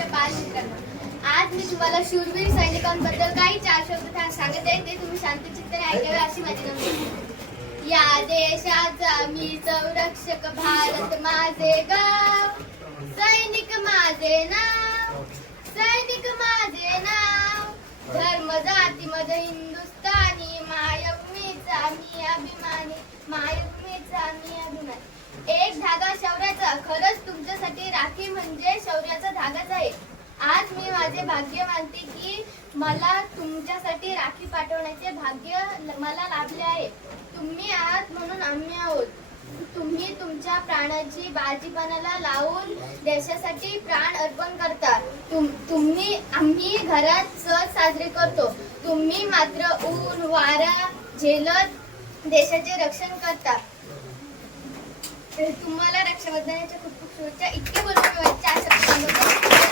माझ्या बालमित्रांनो, आज मी तुम्हाला शूरवीर सैनिकांबद्दल काही 4 शब्द सांगत आहे. ते तुम्ही शांतचित्ताने ऐकावे अशी माझी विनंती. या देशाचा मी संरक्षक, भारत माझे गाव, सैनिक माझे नाव, सैनिक माझे नाव, धर्म जातीमध्ये हिंदुस्थानी, मायभूमीचा मी अभिमानी, मायभूमीचा मी अभिमानी. एक धागा शौर्याचा. खरंच तुमच्यासाठी राखी म्हणजे शौर्याचा धागाच आहे. आज मी माझे भाग्य मानते की मला तुमच्यासाठी राखी पाठवण्याचे भाग्य मला लाभले आहे. तुम्ही आहात म्हणून आम्ही आहोत. तुम्ही तुमच्या प्राणाची बाजीपणाला लावून देशासाठी प्राण अर्पण करता. आम्ही घरात सण साजरे करतो. तुम्ही मात्र ऊन वारा झेलत देशाचे रक्षण करता. तुम्हाला रक्षाबंधनाच्या खूप खूप शुभेच्छा. इतके बोलून मी 4 शब्द सांगतो.